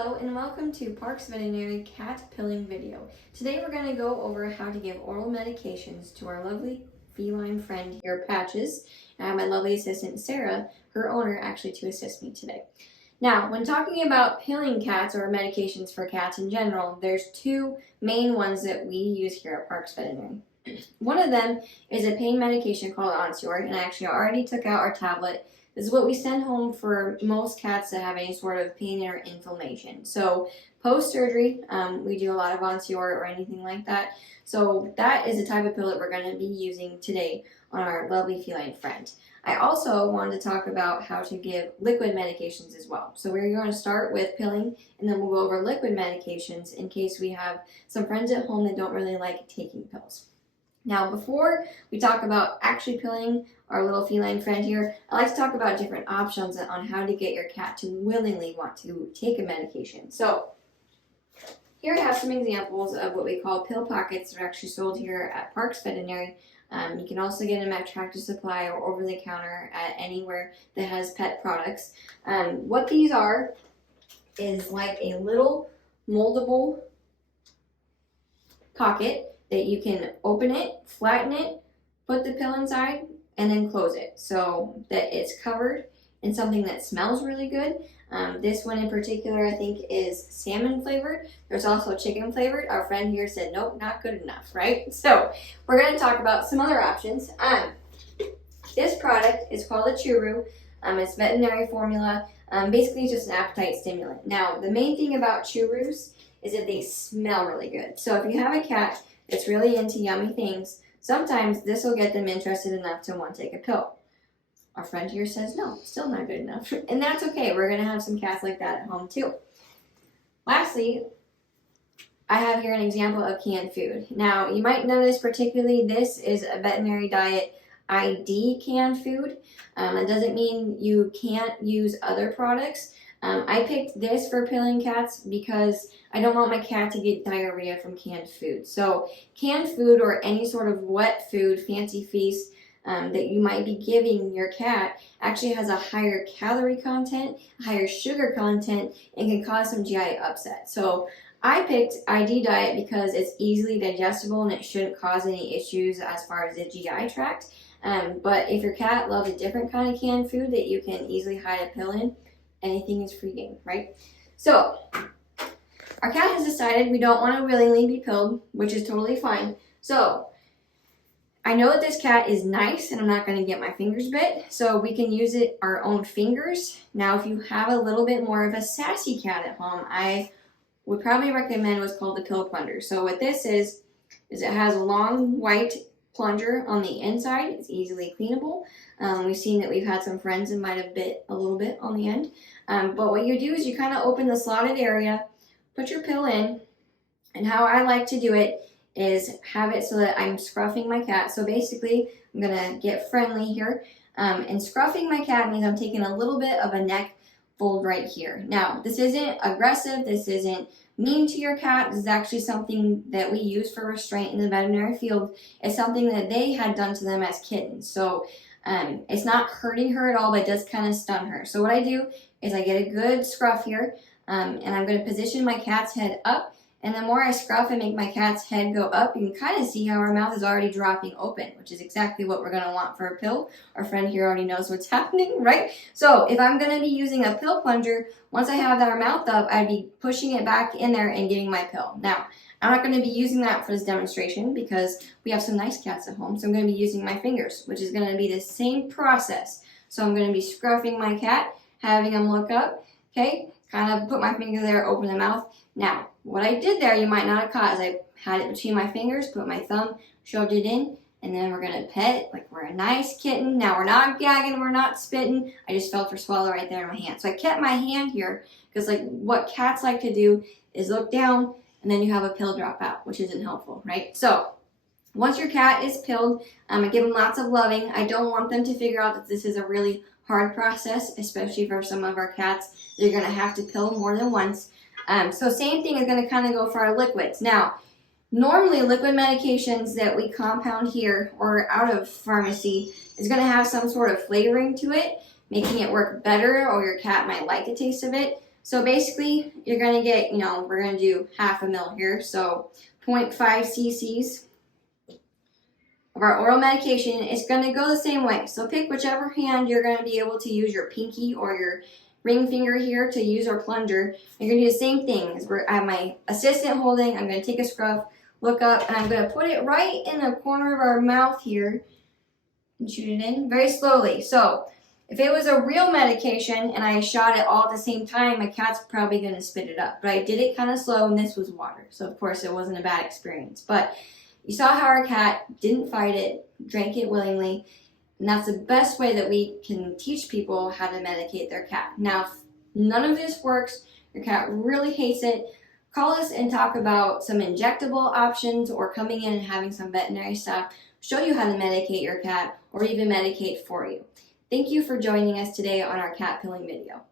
Hello and welcome to Parks Veterinary Cat Pilling video. Today we're going to go over how to give oral medications to our lovely feline friend here, Patches, and I have my lovely assistant Sarah, her owner, actually to assist me today. Now, when talking about pilling cats or medications for cats in general, there's two main ones that we use here at Parks Veterinary. One of them is a pain medication called Onsior, and I actually already took out our tablet. This is what we send home for most cats that have any sort of pain or inflammation. So post-surgery, we do a lot of Onsior or anything like that. So that is the type of pill that we're going to be using today on our lovely feline friend. I also wanted to talk about how to give liquid medications as well. So we're going to start with pilling, and then we'll go over liquid medications in case we have some friends at home that don't really like taking pills. Now, before we talk about actually pilling our little feline friend here, I like to talk about different options on how to get your cat to willingly want to take a medication. So, here I have some examples of what we call pill pockets that are actually sold here at Parks Veterinary. You can also get them at Tractor Supply or over the counter at anywhere that has pet products. What these are is like a little moldable pocket that you can open it, flatten it, put the pill inside, and then close it so that it's covered in something that smells really good. This one in particular I think is salmon flavored. There's also chicken flavored. Our friend here said, nope, not good enough, right? So we're going to talk about some other options. This product is called a Churu. It's veterinary formula. Basically it's just an appetite stimulant. Now the main thing about Churus is that they smell really good. So if you have a cat that's really into yummy things, sometimes this will get them interested enough to want to take a pill. Our friend here says, no, still not good enough. And that's okay. We're going to have some cats like that at home too. Lastly, I have here an example of canned food. Now, you might notice particularly this is a veterinary diet ID canned food. It doesn't mean you can't use other products. I picked this for pilling cats because I don't want my cat to get diarrhea from canned food. So canned food or any sort of wet food, fancy feast that you might be giving your cat actually has a higher calorie content, higher sugar content, and can cause some GI upset. So I picked ID diet because it's easily digestible and it shouldn't cause any issues as far as the GI tract. But if your cat loves a different kind of canned food that you can easily hide a pill in, anything is free game, right? So, our cat has decided we don't want to willingly be pilled, which is totally fine. So, I know that this cat is nice and I'm not going to get my fingers bit, so we can use our own fingers. Now, if you have a little bit more of a sassy cat at home, I would probably recommend what's called the pill plunger. So what this is it has a long white plunger on the inside. It's easily cleanable. We've seen that we've had some friends that might have bit a little bit on the end. But what you do is you kind of open the slotted area, put your pill in, and how I like to do it is have it so that I'm scruffing my cat. So basically, I'm going to get friendly here. And scruffing my cat means I'm taking a little bit of a neck fold right here. Now, this isn't aggressive. This isn't mean to your cat. This is actually something that we use for restraint in the veterinary field. It's something that they had done to them as kittens. So it's not hurting her at all, but it does kind of stun her. So what I do is I get a good scruff here, and I'm going to position my cat's head up. And the more I scruff and make my cat's head go up, you can kind of see how her mouth is already dropping open, which is exactly what we're going to want for a pill. Our friend here already knows what's happening, right? So if I'm going to be using a pill plunger, once I have our mouth up, I'd be pushing it back in there and giving my pill. Now, I'm not going to be using that for this demonstration because we have some nice cats at home, so I'm going to be using my fingers, which is going to be the same process. So I'm going to be scruffing my cat, having him look up, okay? Kind of put my finger there, open the mouth. Now, what I did there, you might not have caught, is I had it between my fingers, put my thumb, shoved it in, and then we're going to pet it like we're a nice kitten. Now, we're not gagging, we're not spitting. I just felt her swallow right there in my hand. So I kept my hand here because like what cats like to do is look down, and then you have a pill drop out, which isn't helpful, right? So once your cat is pilled, I give them lots of loving. I don't want them to figure out that this is a really hard process, especially for some of our cats. They're going to have to pill more than once. So same thing is going to kind of go for our liquids. Now, normally liquid medications that we compound here or out of pharmacy is going to have some sort of flavoring to it, making it work better, or your cat might like the taste of it. So basically, you're going to get, we're going to do half a ml here. So 0.5 cc's of our oral medication. It's going to go the same way. So pick whichever hand you're going to be able to use, your pinky or your ring finger here to use our plunger. You're going to do the same thing. I have my assistant holding. I'm going to take a scruff, look up, and I'm going to put it right in the corner of our mouth here and shoot it in very slowly. So if it was a real medication and I shot it all at the same time, my cat's probably going to spit it up. But I did it kind of slow, and this was water. So of course it wasn't a bad experience. But you saw how our cat didn't fight it, drank it willingly, and that's the best way that we can teach people how to medicate their cat. Now, if none of this works, your cat really hates it, call us and talk about some injectable options or coming in and having some veterinary staff show you how to medicate your cat or even medicate for you. Thank you for joining us today on our cat pilling video.